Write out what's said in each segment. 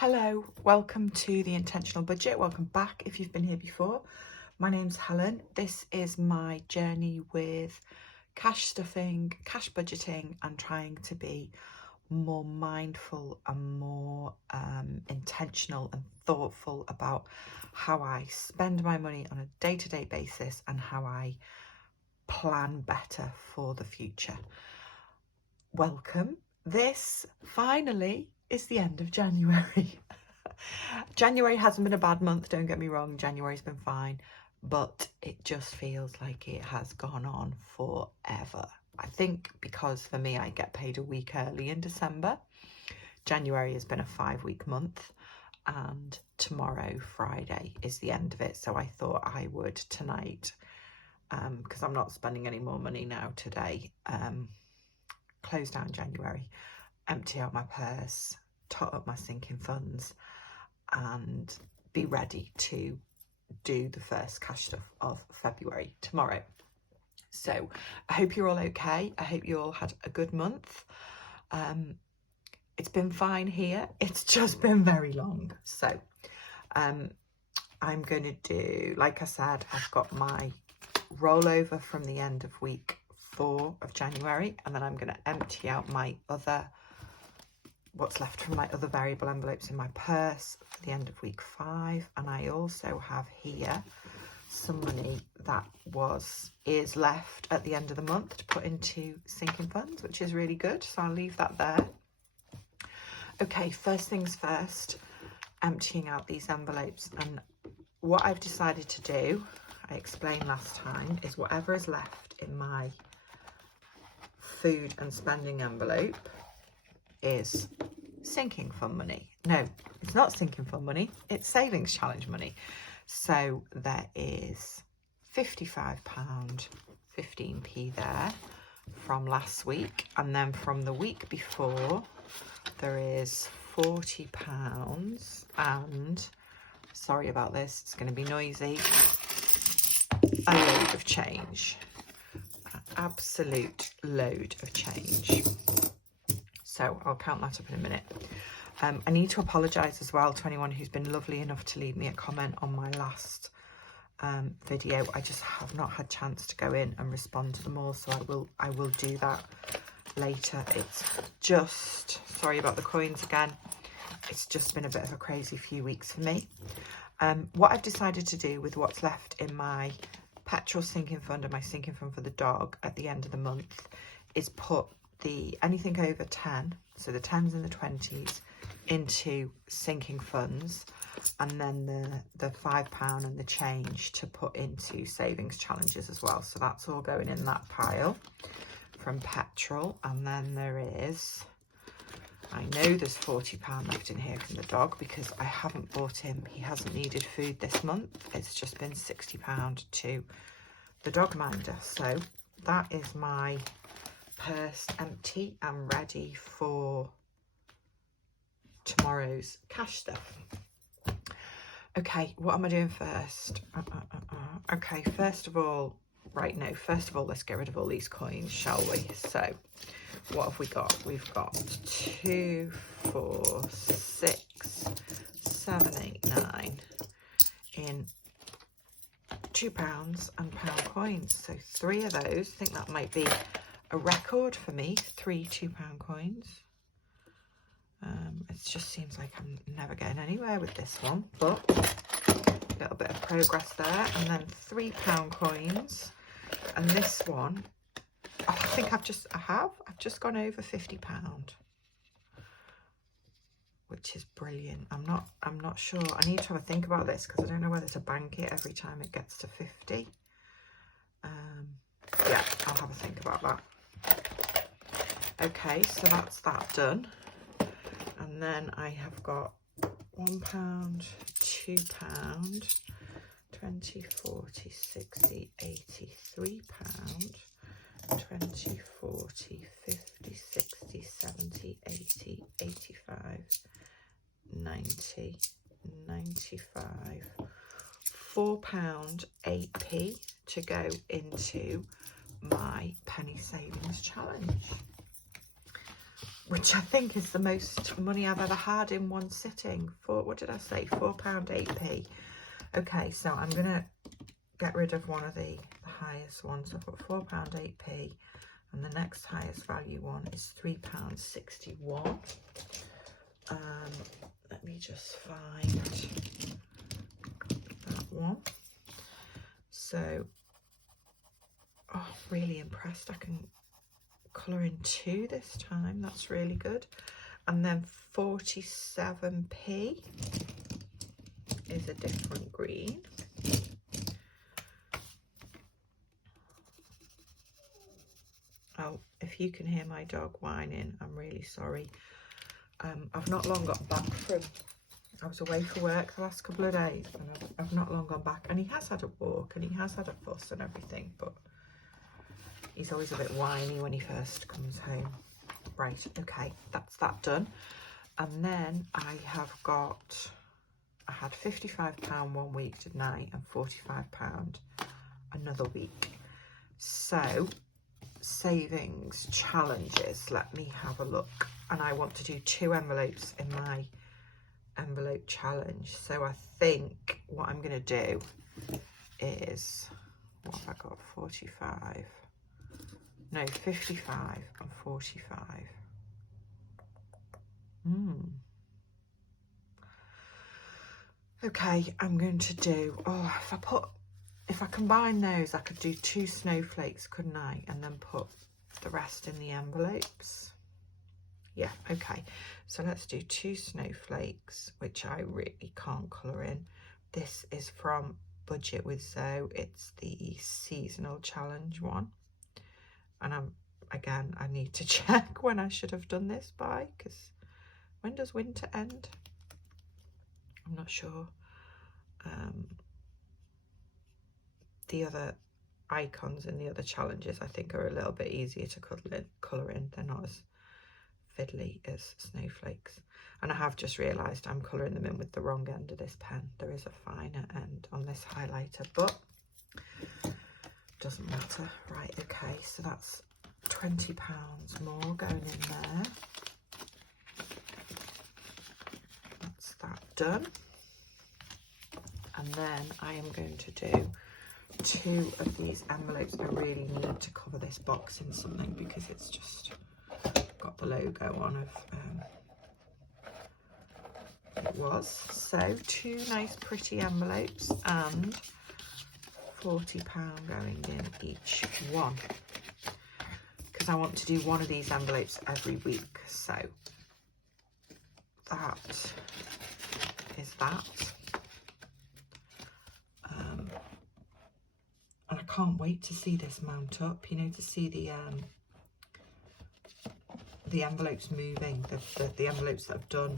Hello, welcome to the Intentional Budget. Welcome back if you've been here before. My name's Helen. This is my journey with cash stuffing, cash budgeting, and trying to be more mindful and more intentional and thoughtful about how I spend my money on a day-to-day basis and how I plan better for the future. Welcome. This finally is the end of January. January hasn't been a bad month, don't get me wrong, January's been fine, but it just feels like it has gone on forever. I think because for me, I get paid a week early in December. January has been a 5-week month, and tomorrow, Friday, is the end of it. So I thought I would tonight, because I'm not spending any more money now today, close down January, empty out my purse, tot up my sinking funds, and be ready to do the first cash stuff of February tomorrow. So I hope you're all okay. I hope you all had a good month. It's been fine here. It's just been very long. So I'm going to do, like I said, I've got my rollover from the end of week 4 of January, and then I'm going to empty out my what's left from my other variable envelopes in my purse for the end of week 5. And I also have here some money that is left at the end of the month to put into sinking funds, which is really good, so I'll leave that there. Okay, first things first, emptying out these envelopes. And what I've decided to do, I explained last time, is whatever is left in my food and spending envelope is sinking fund money. No, it's not sinking fund money, it's savings challenge money. So there is £55, 15p there from last week, and then from the week before there is £40, and sorry about this, it's going to be noisy, a load of change, an absolute load of change. So I'll count that up in a minute. I need to apologise as well to anyone who's been lovely enough to leave me a comment on my last video. I just have not had a chance to go in and respond to them all, so I will do that later. It's just, sorry about the coins again, it's just been a bit of a crazy few weeks for me. What I've decided to do with what's left in my petrol sinking fund and my sinking fund for the dog at the end of the month is put anything over 10, so the 10s and the 20s, into sinking funds, and then the £5 and the change to put into savings challenges as well. So that's all going in that pile from petrol. And then there is, I know there's £40 left in here from the dog because I haven't bought him, he hasn't needed food this month. It's just been £60 to the dog minder. So that is my purse empty and ready for tomorrow's cash stuff. Okay, what am I doing first? Okay, first of all, let's get rid of all these coins, shall we? So what have we got? We've got 2, 4, 6, 7, 8, 9 in £2 and pound coins. So 3 of those. I think that might be a record for me, 3 £2 coins. It just seems like I'm never getting anywhere with this one, but a little bit of progress there. And then £3 coins, and this one, I think I've just gone over £50, which is brilliant. I'm not sure. I need to have a think about this because I don't know whether to bank it every time it gets to 50. Yeah, I'll have a think about that. Okay, so that's that done. And then I have got £1, £2, 20, 40, 60, 80, £3, 20, 40, 50, 60, 70, 80, 85, 90, 95, £4, 8p to go into my penny savings challenge. which I think is the most money I've ever had in one sitting. What did I say? £4.08p. Okay, so I'm going to get rid of one of the highest ones. I put £4.08p, and the next highest value one is £3.61. Let me just find that one. So, oh, really impressed. I can colour in 2 this time. That's really good. And then 47p is a different green. Oh, if you can hear my dog whining, I'm really sorry. I've not long got back from, I was away for work the last couple of days, and I've not long gone back, and he has had a walk and he has had a fuss and everything, but he's always a bit whiny when he first comes home. Right, okay, that's that done. And then I had £55 one week, didn't I, and £45 another week. So savings challenges, let me have a look. And I want to do 2 envelopes in my envelope challenge. So I think what I'm going to do is, what have I got? 45, no, 55 and 45. Okay, I'm going to do, if I combine those, I could do 2 snowflakes, couldn't I? And then put the rest in the envelopes. Yeah, okay. So let's do 2 snowflakes, which I really can't colour in. This is from Budget with Zoe. It's the seasonal challenge one. And I need to check when I should have done this by, because when does winter end? I'm not sure. The other icons in the other challenges I think are a little bit easier to colour in. They're not as fiddly as snowflakes. And I have just realised I'm colouring them in with the wrong end of this pen. There is a finer end on this highlighter, but doesn't matter. Right, okay, so that's £20 more going in there. That's that done. And then I am going to do 2 of these envelopes. I really need to cover this box in something because it's just got the logo on of it was. So 2 nice pretty envelopes and £40 going in each one, because I want to do one of these envelopes every week. So that is that. And I can't wait to see this mount up, you know, to see the envelopes moving, the envelopes that I've done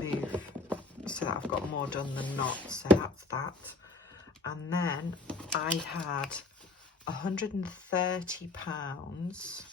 move, so that I've got more done than not. So that's that. And then I had £130.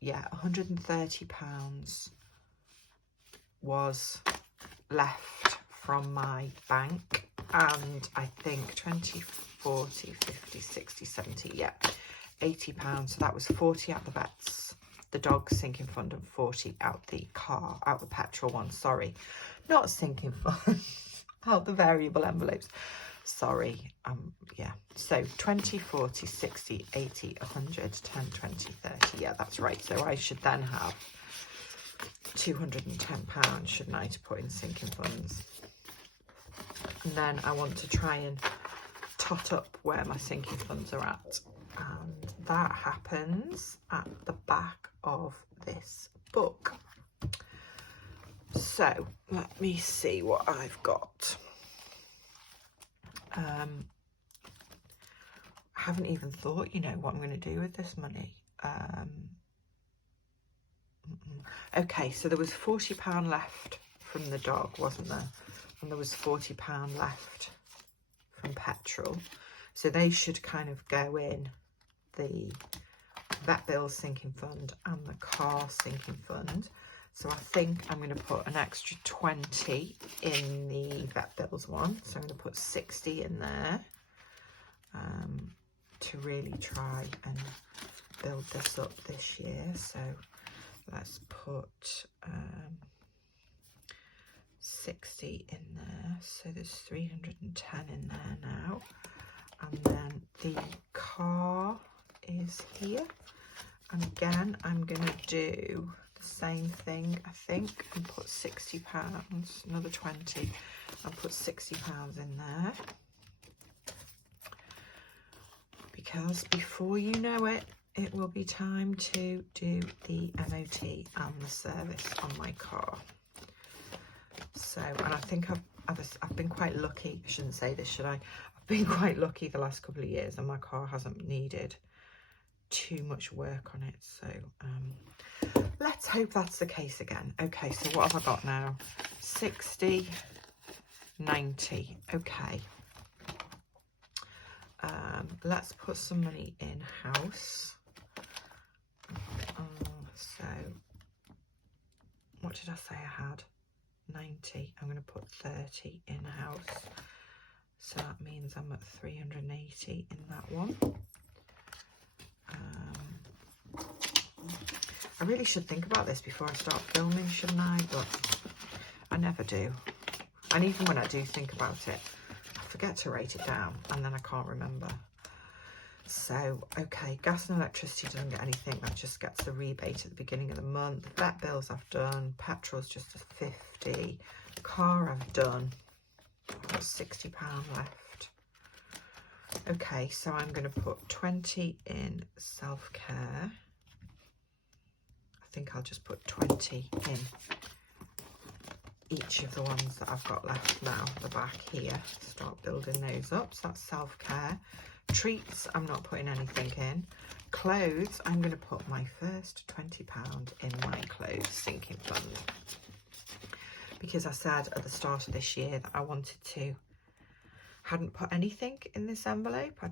Yeah, £130 was left from my bank, and I think 20, 40, 50, 60, 70, yeah, £80. So that was 40 out the vets, the dog sinking fund, and 40 out the car, out the petrol one, sorry, not sinking fund, out the variable envelopes, sorry. Yeah, so 20, 40, 60, 80, 100, 10, 20, 30, yeah, that's right. So I should then have £210, shouldn't I, to put in sinking funds. And then I want to try and tot up where my sinking funds are at, and that happens at the back of this book. So let me see what I've got. I haven't even thought, you know, what I'm going to do with this money. Okay, so there was £40 left from the dog, wasn't there? And there was £40 left from petrol. So they should kind of go in the vet bills sinking fund and the car sinking fund. So I think I'm going to put an extra 20 in the vet bills one. So I'm going to put 60 in there to really try and build this up this year. So let's put 60 in there, so there's 310 in there now. And then the car is here, and again I'm going to do the same thing, I think, and put £60, another 20, and put £60 in there, because before you know it, it will be time to do the MOT and the service on my car. So, and I think I've been quite lucky. I shouldn't say this, should I? I've been quite lucky the last couple of years, and my car hasn't needed too much work on it. So let's hope that's the case again. Okay, so what have I got now? 60, 90. Okay. Let's put some money in house. So what did I say I had? 90. I'm going to put 30 in house. So that means I'm at 380 in that one. I really should think about this before I start filming, shouldn't I? But I never do. And even when I do think about it, I forget to write it down and then I can't remember. So, okay, gas and electricity doesn't get anything. That just gets the rebate at the beginning of the month. Vet bills I've done. Petrol's just a 50. Car I've done. I've got £60 left. Okay, so I'm going to put 20 in self-care. I think I'll just put 20 in each of the ones that I've got left now. The back here. Start building those up. So that's self-care. Treats, I'm not putting anything in. Clothes, I'm going to put my first £20 in my clothes sinking fund. Because I said at the start of this year that I hadn't put anything in this envelope. I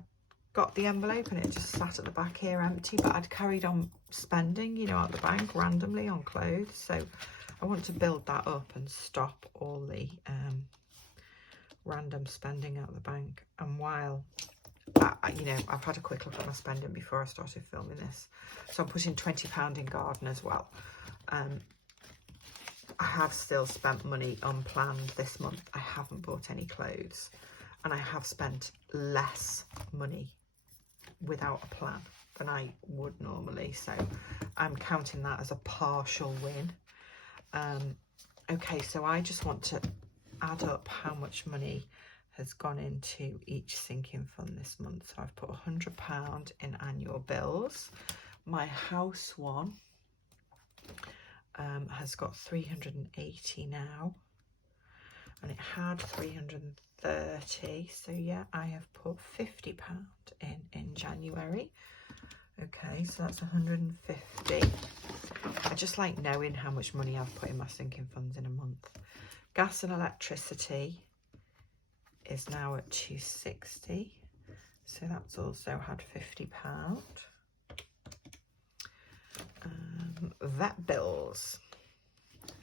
got the envelope and it just sat at the back here empty, but I'd carried on spending, you know, at the bank randomly on clothes. So I want to build that up and stop all the random spending out the bank. And while you know, I've had a quick look at my spending before I started filming this. So I'm putting £20 in garden as well. I have still spent money unplanned this month. I haven't bought any clothes. And I have spent less money without a plan than I would normally. So I'm counting that as a partial win. Okay, so I just want to add up how much money has gone into each sinking fund this month. So I've put £100 in annual bills. My house one has got 380 now, and it had 330. So yeah, I have put £50 in January. Okay, so that's 150. I just like knowing how much money I've put in my sinking funds in a month. Gas and electricity is now at 260, so that's also had £50. Vet bills.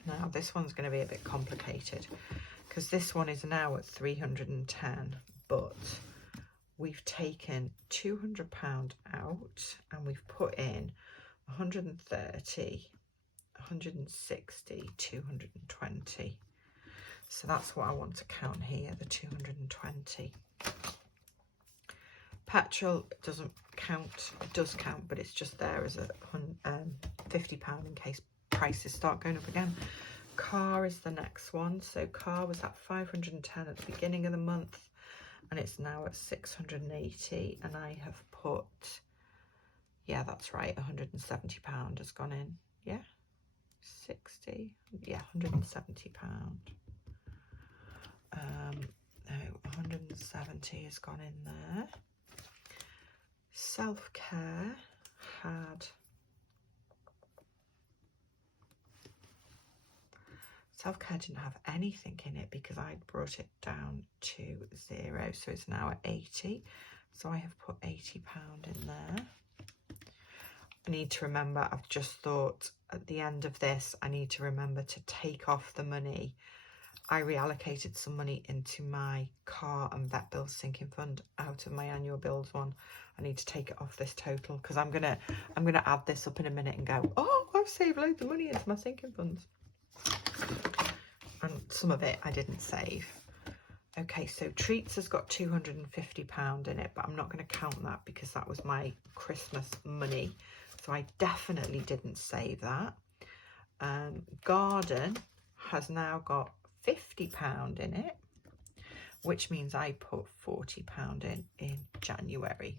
Now this one's going to be a bit complicated because this one is now at 310, but we've taken £200 out and we've put in 130, 160, 220. So that's what I want to count here, the 220. Petrol doesn't count. It does count, but it's just there as a £50 in case prices start going up again. Car is the next one. So car was at 510 at the beginning of the month, and it's now at 680. And I have put, yeah, that's right, £170 has gone in. Yeah, 60. Yeah, £170. No, 170 has gone in there. Self-care had didn't have anything in it because I'd brought it down to 0, so it's now at 80. So I have put £80 in there. I need to remember, I've just thought at the end of this, I need to remember to take off the money I reallocated some money into my car and vet bills sinking fund out of my annual bills one. I need to take it off this total because I'm gonna add this up in a minute and go, oh, I've saved loads of money into my sinking funds. And some of it I didn't save. Okay, so treats has got £250 in it, but I'm not going to count that because that was my Christmas money. So I definitely didn't save that. Garden has now got £50 in it, which means I put £40 in January.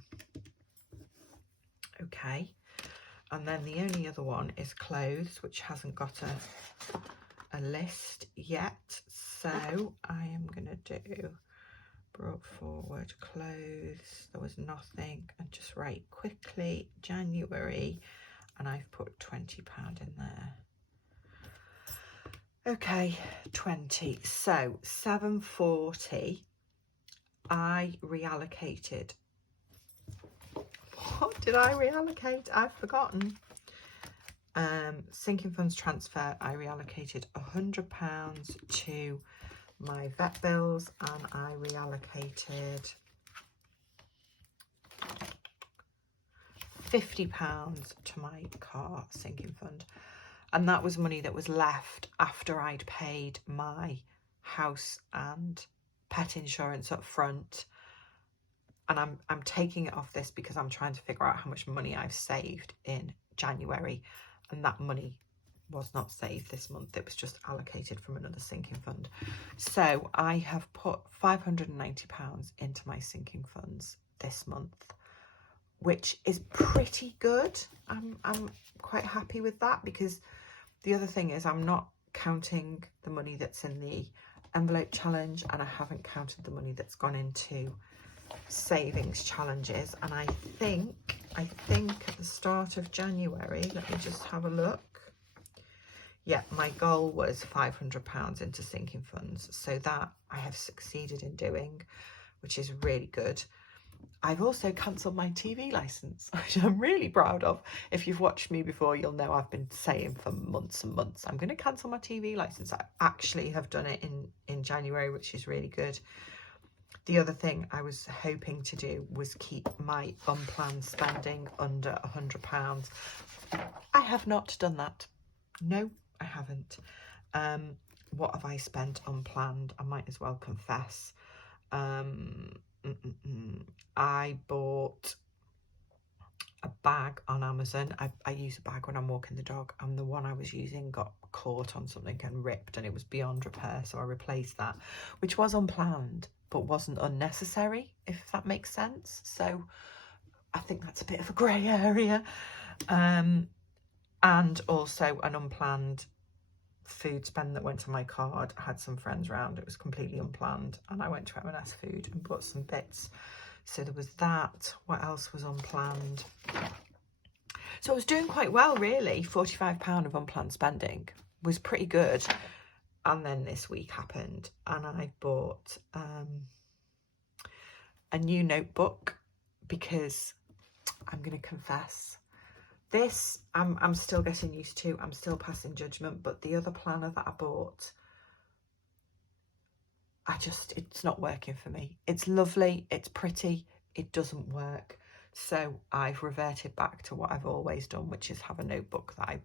Okay, and then the only other one is clothes, which hasn't got a list yet. So I am going to do brought forward clothes. There was nothing, and just write quickly January, and I've put £20 in there. Okay, 20. So 740 I reallocated. What did I reallocate? I've forgotten. Sinking funds transfer, I reallocated £100 to my vet bills, and I reallocated £50 to my car sinking fund. And that was money that was left after I'd paid my house and pet insurance up front. And I'm taking it off this because I'm trying to figure out how much money I've saved in January. And that money was not saved this month. It was just allocated from another sinking fund. So I have put £590 into my sinking funds this month, which is pretty good. I'm quite happy with that, because the other thing is I'm not counting the money that's in the envelope challenge, and I haven't counted the money that's gone into savings challenges. And I think at the start of January, let me just have a look. Yeah, my goal was £500 into sinking funds. So that I have succeeded in doing, which is really good. I've also cancelled my TV licence, which I'm really proud of. If you've watched me before, you'll know I've been saying for months and months, I'm going to cancel my TV licence. I actually have done it in January, which is really good. The other thing I was hoping to do was keep my unplanned spending under £100. I have not done that. No, I haven't. What have I spent unplanned? I might as well confess. I bought a bag on Amazon. I use a bag when I'm walking the dog, and the one I was using got caught on something and ripped, and it was beyond repair, so I replaced that, which was unplanned but wasn't unnecessary, if that makes sense. So I think that's a bit of a grey area. And also an unplanned food spend that went on my card. I had some friends round, it was completely unplanned, and I went to M&S Food and bought some bits. So there was that. What else was unplanned? So I was doing quite well, really. £45 of unplanned spending was pretty good. And then this week happened, and I bought a new notebook, because I'm going to confess, this I'm still getting used to. I'm still passing judgment, but the other planner that I bought, it's not working for me. It's lovely, it's pretty, it doesn't work. So I've reverted back to what I've always done, which is have a notebook that I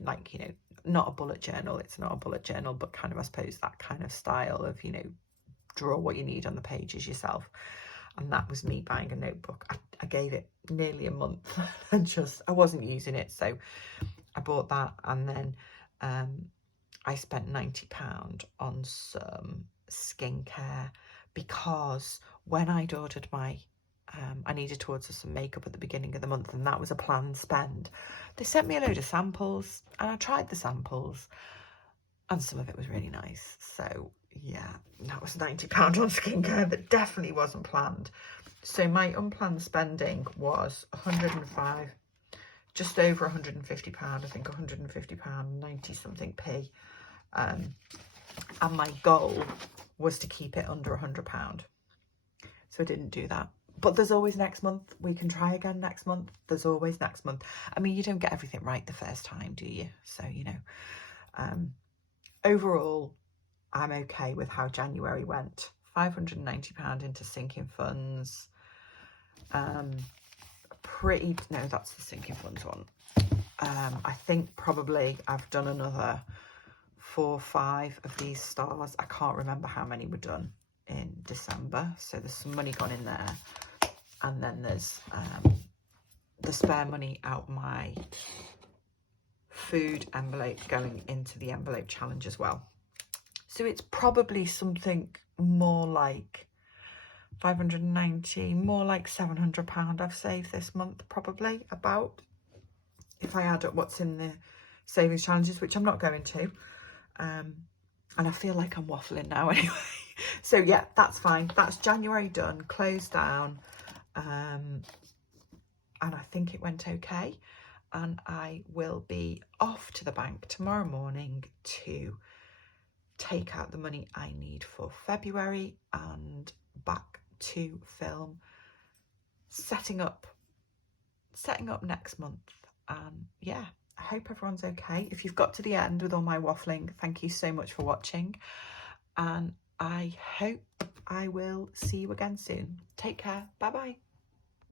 like, you know, not a bullet journal. It's not a bullet journal, but kind of, I suppose, that kind of style of, you know, draw what you need on the pages yourself. And that was me buying a notebook. I gave it nearly a month and I wasn't using it. So I bought that, and then I spent £90 on some skincare, because when I'd ordered my, I needed to order some makeup at the beginning of the month, and that was a planned spend. They sent me a load of samples, and I tried the samples, and some of it was really nice. So yeah, that was £90 on skincare that definitely wasn't planned. So my unplanned spending was 105, just over £150, I think £150, 90 something p. And my goal was to keep it under £100. So I didn't do that. But there's always next month. We can try again next month. There's always next month. I mean, you don't get everything right the first time, do you? So, you know, overall, I'm okay with how January went. £590 into sinking funds. No, that's the sinking funds one. I think probably I've done another 4 or 5 of these stars. I can't remember how many were done in December. So there's some money gone in there. And then there's the spare money out my food envelope going into the envelope challenge as well. So it's probably something more like 590, more like £700 I've saved this month, probably, about, if I add up what's in the savings challenges, which I'm not going to. And I feel like I'm waffling now anyway. So yeah, that's fine. That's January done, closed down. And I think it went okay. And I will be off to the bank tomorrow morning to take out the money I need for February and back to film setting up next month. Yeah, I hope everyone's okay. If you've got to the end with all my waffling, thank you so much for watching, and I hope I will see you again soon. Take care. Bye bye.